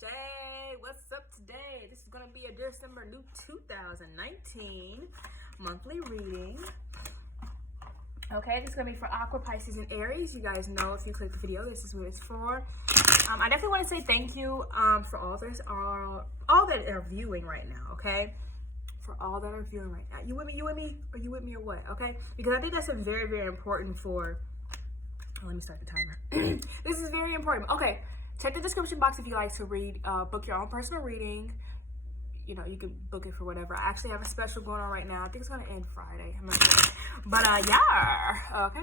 Shay, what's up today? This is going to be a December 2019 monthly reading. Okay, this is going to be for Aquarius Pisces and Aries. You guys know if you click the video, this is what it's for. I definitely want to say thank you for all that are viewing right now, okay? For all that are viewing right now. You with me? You with me? Are you with me or what? Okay? Because I think that's a very, very important for... Oh, let me start the timer. This is very important. Okay. Check the description box if you like to read, book your own personal reading. You know, you can book it for whatever. I actually have a special going on right now. I think it's going to end Friday. I'm not sure. But, yeah. Okay.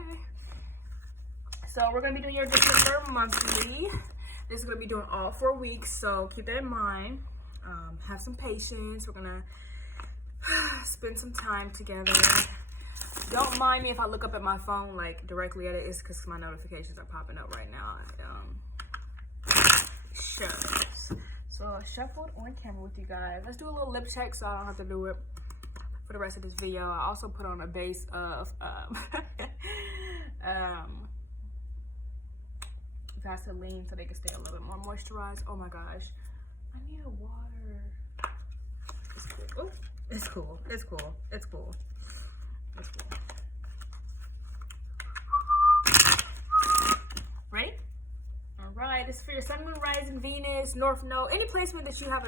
So, we're going to be doing your December monthly. This is going to be doing all 4 weeks. So, keep that in mind. Have some patience. We're going to spend some time together. Don't mind me if I look up at my phone, like, directly at it. It's because my notifications are popping up right now. Shucks. So I shuffled on camera with you guys. Let's do a little lip check so I don't have to do it for the rest of this video. I also put on a base of Vaseline so they can stay a little bit more moisturized. Oh my gosh, I need a water. It's cool. Oh, it's cool. It's cool. It's cool. It's cool. Ready? Right, this is for your sun, moon, rising, Venus, North Node, any placement that you have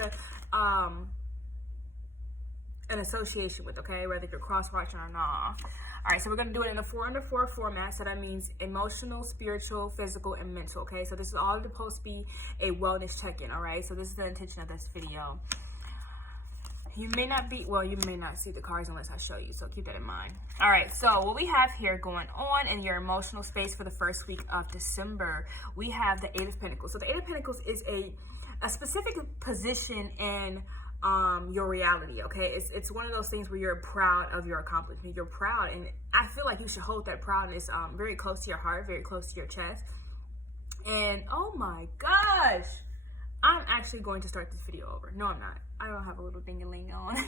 an association with, okay? Whether you're cross-watching or not. All right, so we're going to do it in a 4 under 4 format. So that means emotional, spiritual, physical, and mental, okay? So this is all supposed to be a wellness check-in, all right? So this is the intention of this video. You may not see the cards unless I show you, so keep that in mind. All right, so what we have here going on in your emotional space for the first week of December, we have the 8 of Pentacles. So the 8 of Pentacles is a specific position in your reality, okay? It's one of those things where you're proud of your accomplishment. You're proud, and I feel like you should hold that proudness very close to your heart, very close to your chest. And oh my gosh, I'm actually going to start this video over. No, I'm not. I don't have a little ding-a-ling on. I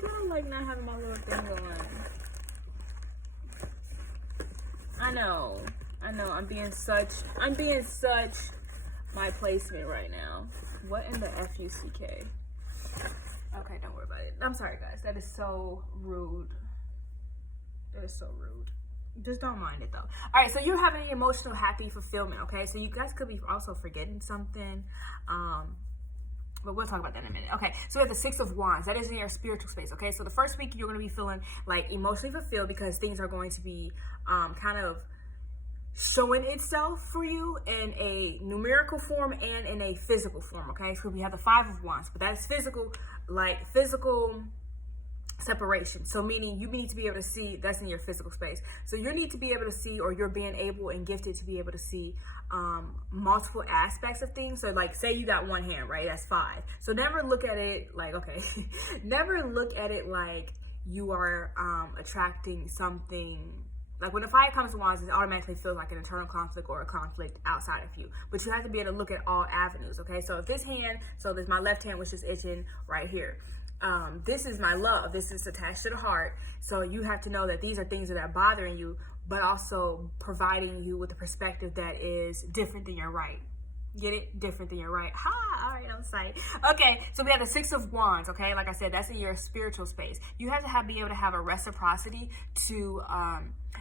don't like not having my little thing on. I know. I'm being such my placement right now. What in the F-U-C-K? Okay, don't worry about it. I'm sorry, guys. That is so rude. That is so rude. Just don't mind it, though. All right, so you're having an emotional, happy fulfillment, okay? So you guys could be also forgetting something. But we'll talk about that in a minute. Okay, so we have the 6 of Wands. That is in your spiritual space, okay? So the first week, you're going to be feeling, like, emotionally fulfilled because things are going to be kind of showing itself for you in a numerical form and in a physical form, okay? So we have the 5 of Wands, but that's physical, like, physical separation. So meaning you need to be able to see, that's in your physical space. So you need to be able to see, or you're being able and gifted to be able to see multiple aspects of things. So like, say you got one hand, right? That's 5. So never look at it like, okay, never look at it like you are attracting something. Like when the 5 comes to Wands, it automatically feels like an internal conflict or a conflict outside of you. But you have to be able to look at all avenues, okay? So if this hand, so there's my left hand, which is itching right here. This is my love. This is attached to the heart. So you have to know that these are things that are bothering you, but also providing you with a perspective that is different than your right. Get it? Different than your right. Ha! All right, I'm excited. Okay, so we have the 6 of Wands, okay? Like I said, that's in your spiritual space. You have to be able to have a reciprocity to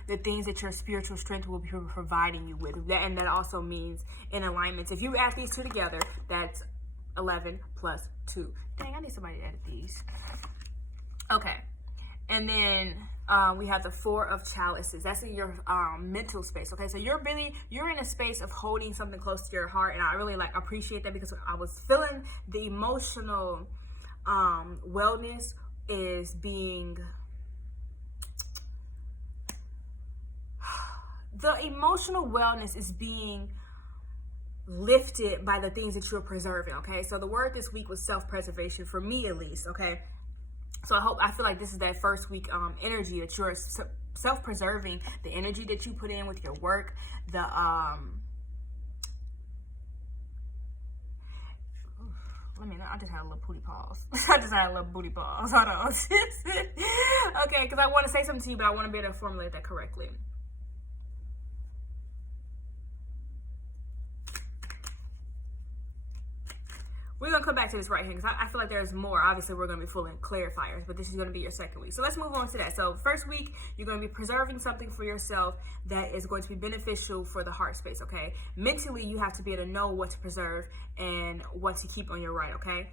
the things that your spiritual strength will be providing you with. And that also means in alignments. If you add these two together, that's 11 plus 2. Dang, I need somebody to edit these. Okay. And then we have the 4 of Chalices. That's in your mental space. Okay, so you're in a space of holding something close to your heart, and I really appreciate that because I was feeling the emotional wellness is being lifted by the things that you're preserving, okay? So the word this week was self-preservation, for me at least, okay? So I feel like this is that first week energy that you're self-preserving, the energy that you put in with your work, I just had a little booty pause. Hold on. Okay, because I want to say something to you, but I want to be able to formulate that correctly. we're going to come back to this right here because I feel like there's more. Obviously, we're going to be full in clarifiers, but this is going to be your second week. So let's move on to that. So first week, you're going to be preserving something for yourself that is going to be beneficial for the heart space, okay? Mentally, you have to be able to know what to preserve and what to keep on your right, okay?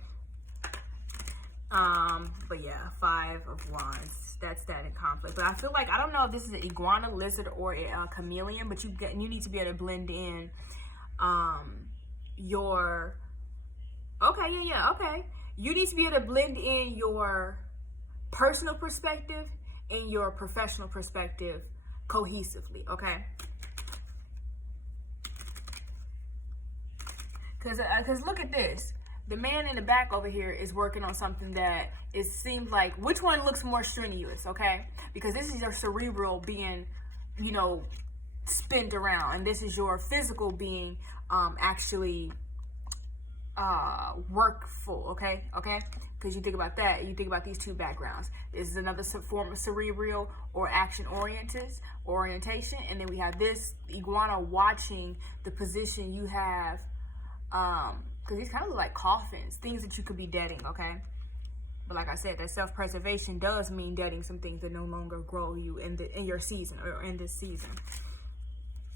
But yeah, 5 of Wands. That's that in conflict. But I feel like, I don't know if this is an iguana, lizard, or a chameleon, but you need to be able to blend in your... Okay, okay. You need to be able to blend in your personal perspective and your professional perspective cohesively, okay? Because look at this. The man in the back over here is working on something that it seems like, which one looks more strenuous, okay? Because this is your cerebral being, you know, spinned around, and this is your physical being actually workful, okay? Because you think about that, you think about these two backgrounds. This is another form of cerebral or action orientation, and then we have this iguana watching the position you have, because these kind of look like coffins, things that you could be deading, okay? But like I said, that self-preservation does mean deading some things that no longer grow you in your season or in this season.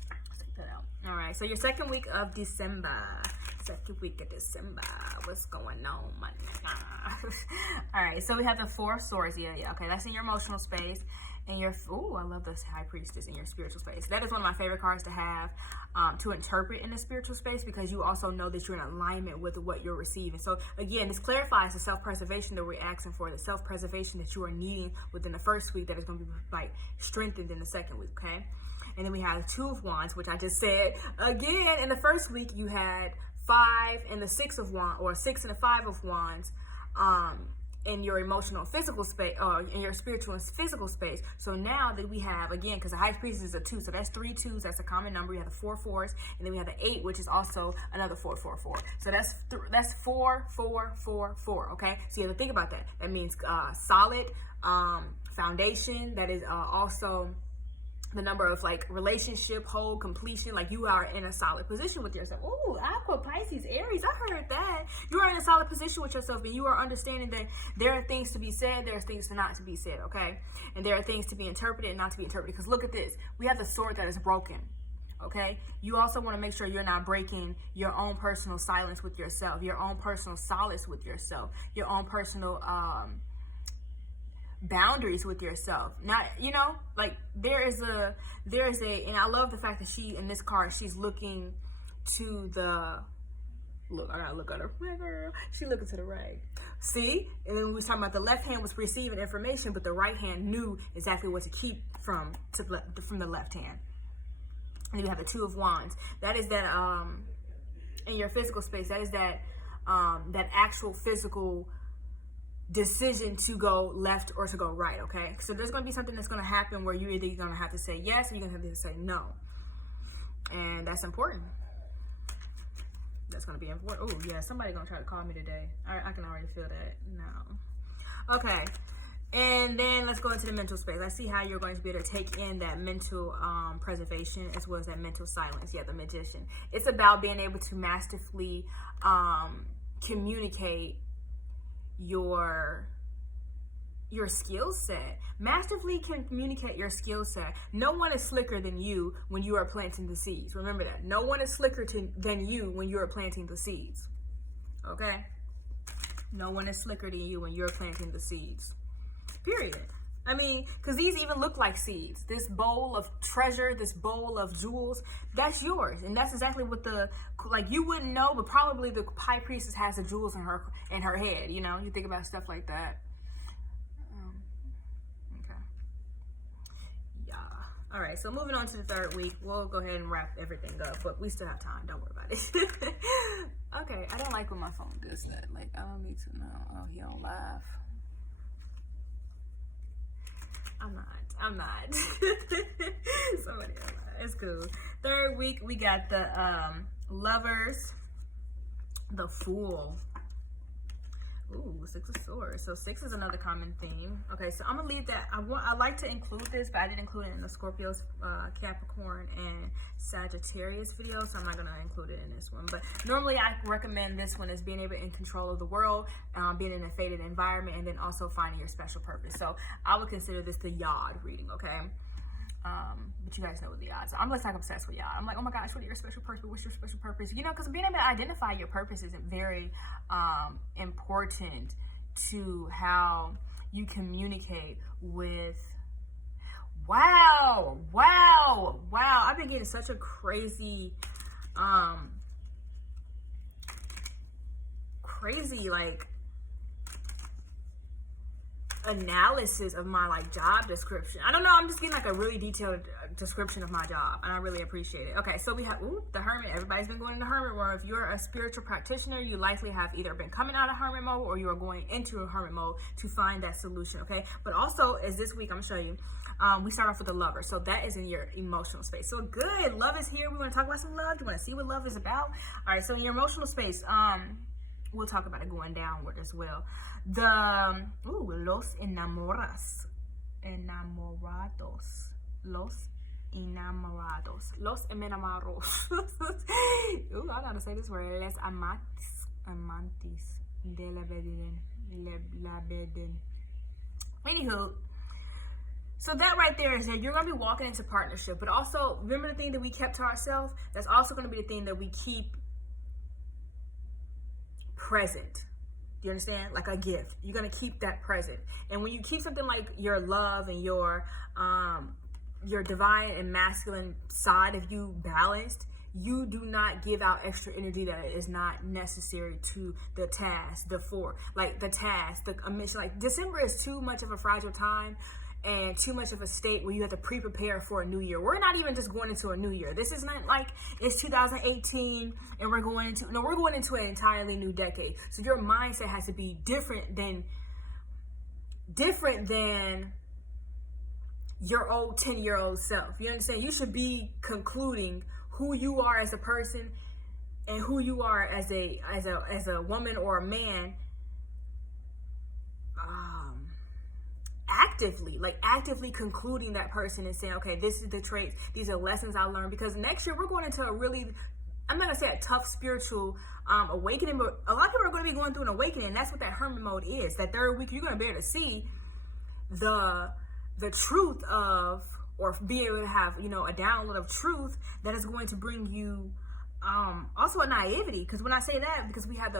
Let's take that out. All right, so your second week of December. What's going on, my nigga? All right, so we have the 4 of Swords. Yeah, okay, that's in your emotional space. And your, I love this High Priestess in your spiritual space. That is one of my favorite cards to have to interpret in the spiritual space, because you also know that you're in alignment with what you're receiving. So again, this clarifies the self-preservation that we're asking for, the self-preservation that you are needing within the first week that is going to be like strengthened in the second week, okay? And then we have the 2 of Wands, which I just said. Again, in the first week, you had 5 and the 6 of Wands, or 6 and the 5 of Wands, in your emotional physical space, or in your spiritual and physical space. So now that we have, again, because the High Priestess is a 2, so that's 3 2s, that's a common number. You have the 4 4s, and then we have the 8, which is also another 4 4 4. So that's 4 4 4 4, okay? So you have to think about that. That means solid foundation. That is also the number of like relationship, whole, completion, like you are in a solid position with yourself. Ooh, Aqua, Pisces, Aries, I heard that. You are in a solid position with yourself, and you are understanding that there are things to be said, there are things to not to be said, okay? And there are things to be interpreted and not to be interpreted. Because look at this. We have the sword that is broken, okay? You also want to make sure you're not breaking your own personal silence with yourself, your own personal solace with yourself, your own personal boundaries with yourself. Not, you know, like there is a, and I love the fact that she, in this card, she's looking to the, look, I gotta look at her, she looking to the right. See? And then we was talking about the left hand was receiving information, but the right hand knew exactly what to keep from the left hand. And then we have the 2 of Wands. That is that, in your physical space, that is that, that actual physical decision to go left or to go right, okay? So there's going to be something that's going to happen where you're either going to have to say yes or you're going to have to say no. And that's important. That's going to be important. Oh, yeah, somebody's going to try to call me today. I can already feel that. No. Okay. And then let's go into the mental space. I see how you're going to be able to take in that mental preservation as well as that mental silence. Yeah, the Magician. It's about being able to masterfully communicate your skill set. Masterfully can communicate your skill set. No one is slicker than you when you are planting the seeds. Remember that. No one is slicker than you when you are planting the seeds. Okay? No one is slicker than you when you're planting the seeds. Period. I mean, because these even look like seeds. This bowl of treasure, this bowl of jewels, that's yours. And that's exactly what like you wouldn't know, but probably the High Priestess has the jewels in her head, you know? You think about stuff like that. Okay. Yeah. All right, so moving on to the third week. We'll go ahead and wrap everything up, but we still have time. Don't worry about it. Okay, I don't like when my phone does that. Like, I don't need to know. Oh, he don't laugh. I'm not. Somebody else. It's cool. Third week, we got the Lovers, the Fool. Ooh, Six of Swords. So 6 is another common theme. Okay, so I'm gonna leave that. I like to include this, but I didn't include it in the Scorpios, Capricorn, and Sagittarius video, so I'm not gonna include it in this one. But normally I recommend this one as being able in control of the world, being in a faded environment, and then also finding your special purpose. So I would consider this the Yod reading, okay? But you guys know what the odds are. I'm like obsessed with y'all. I'm like, oh my gosh, what is your special purpose? What's your special purpose? You know, because being able to identify your purpose is very important to how you communicate with. Wow. I've been getting such a crazy like analysis of my like job description. I don't know, I'm just getting like a really detailed description of my job, and I really appreciate it. Okay, so we have the Hermit. Everybody's been going into Hermit mode. If you're a spiritual practitioner, you likely have either been coming out of Hermit mode or you are going into a Hermit mode to find that solution. Okay, but also as this week I'm gonna show you, we start off with the Lover, so that is in your emotional space. So good, love is here. We want to talk about some love. You want to see what love is about? All right, so in your emotional space, we'll talk about it going downward as well. Los enamorados. Los enamorados. I don't know how to say this word. Les amantes de la beden. Anywho, so that right there is that you're going to be walking into partnership, but also remember the thing that we kept to ourselves? That's also going to be the thing that we keep present. You understand? Like a gift. You're going to keep that present. And when you keep something like your love and your divine and masculine side of you balanced, you do not give out extra energy that is not necessary to the task, the mission. Like December is too much of a fragile time and too much of a state where you have to pre-prepare for a new year. We're not even just going into a new year. This is not like it's 2018 and we're going into an entirely new decade. So your mindset has to be different than your old 10-year-old self. You understand? You should be concluding who you are as a person and who you are as a woman or a man, actively concluding that person and saying, okay, this is the traits, these are lessons I learned. Because next year we're going into a really, I'm not gonna say a tough spiritual awakening, but a lot of people are going to be going through an awakening. And that's what that Hermit mode is. That third week, you're going to be able to see the truth of, or be able to have, you know, a download of truth that is going to bring you also a naivety. Because when I say that, because we have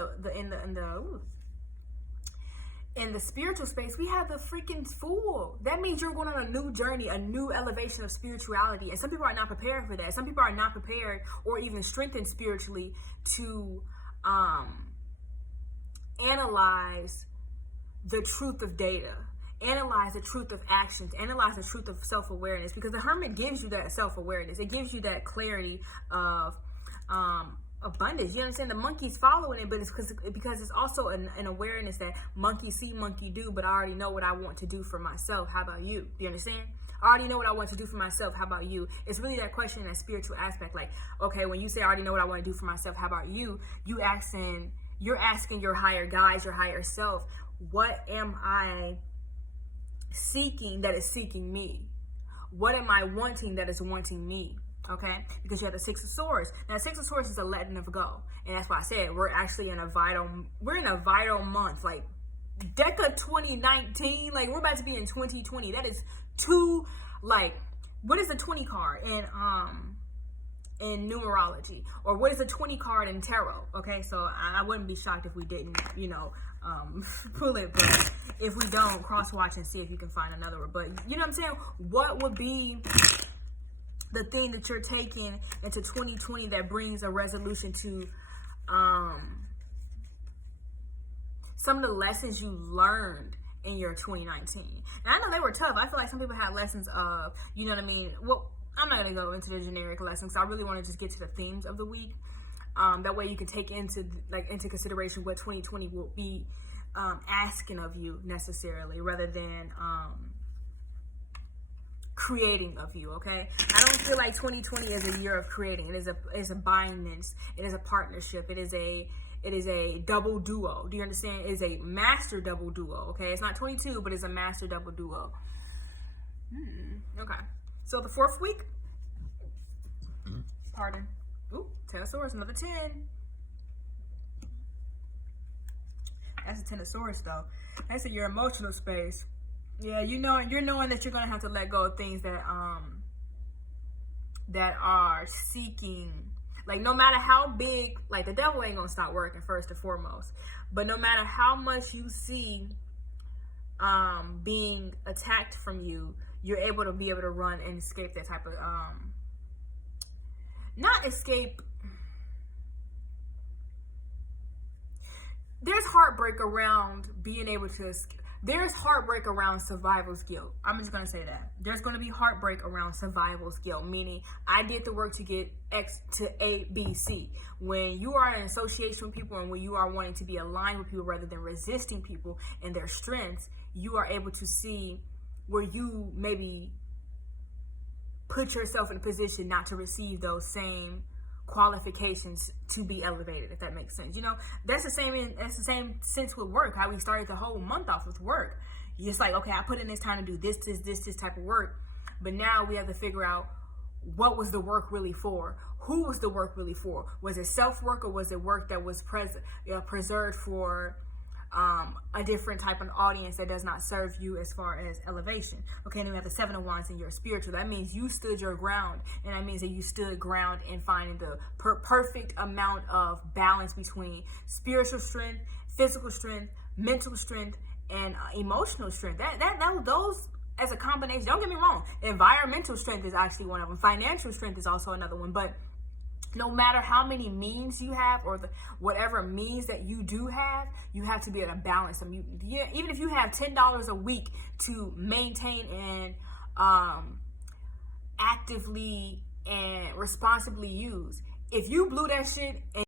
in the spiritual space, we have the freaking Fool. That means you're going on a new journey, a new elevation of spirituality. And some people are not prepared for that. Some people are not prepared or even strengthened spiritually to analyze the truth of data, analyze the truth of actions, analyze the truth of self-awareness. Because the Hermit gives you that self-awareness. It gives you that clarity of abundance. You understand? The monkey's following it, but it's because it's also an awareness that monkey see, monkey do, but I already know what I want to do for myself. How about you? Do you understand? I already know what I want to do for myself. How about you? It's really that question, that spiritual aspect. Like, okay, when you say I already know what I want to do for myself, how about you? You're asking your higher guides, your higher self, what am I seeking that is seeking me? What am I wanting that is wanting me? Okay, because you have the Six of Swords. Now, Six of Swords is a letting of go, and that's why I said we're actually in a vital month, like Deca 2019. Like we're about to be in 2020. That is two. Like, what is the 20 card in numerology, or what is the 20 card in tarot? Okay, so I wouldn't be shocked if we didn't, you know, pull it, but if we don't, cross watch and see if you can find another one. But you know what I'm saying? What would be the thing that you're taking into 2020 that brings a resolution to some of the lessons you learned in your 2019? And I know they were tough. I feel like some people had lessons of, you know what I mean? Well, I'm not going to go into the generic lessons. I really want to just get to the themes of the week. That way you can take into consideration what 2020 will be asking of you necessarily, rather than creating of you. Okay, I don't feel like 2020 is a year of creating. It is a bindness. It is a partnership. It is It is a double duo. Do you understand? It is a master double duo. Okay, it's not 22, but it's a master double duo. Okay, so the 4th week. Pardon. Ooh, 10 of Swords, another 10. That's a 10 of Swords, though. That's in your emotional space. Yeah, you're knowing that you're gonna have to let go of things that are seeking. Like, no matter how big, like, the devil ain't gonna stop working first and foremost. But no matter how much you see being attacked from you, you're able to run and escape that type of not escape. There's heartbreak around being able to escape. There's heartbreak around survival's guilt. I'm just going to say that. There's going to be heartbreak around survival's guilt, meaning I did the work to get X to A, B, C. When you are in association with people and when you are wanting to be aligned with people rather than resisting people and their strengths, you are able to see where you maybe put yourself in a position not to receive those same qualifications to be elevated, if that makes sense. You know, that's the same sense with work. How we started the whole month off with work. It's like, okay, I put in this time to do this type of work, but now we have to figure out what was the work really for. Who was the work really for? Was it self work, or was it work that was preserved for a different type of audience that does not serve you as far as elevation? Okay, and then we have the 7 of Wands in your spiritual. That means you stood your ground, and that means that you stood ground in finding the perfect amount of balance between spiritual strength, physical strength, mental strength, and emotional strength. Those as a combination. Don't get me wrong. Environmental strength is actually one of them. Financial strength is also another one. But no matter how many means you have, or whatever means that you do have, you have to be able to balance them. Even if you have $10 a week to maintain and actively and responsibly use, if you blew that shit and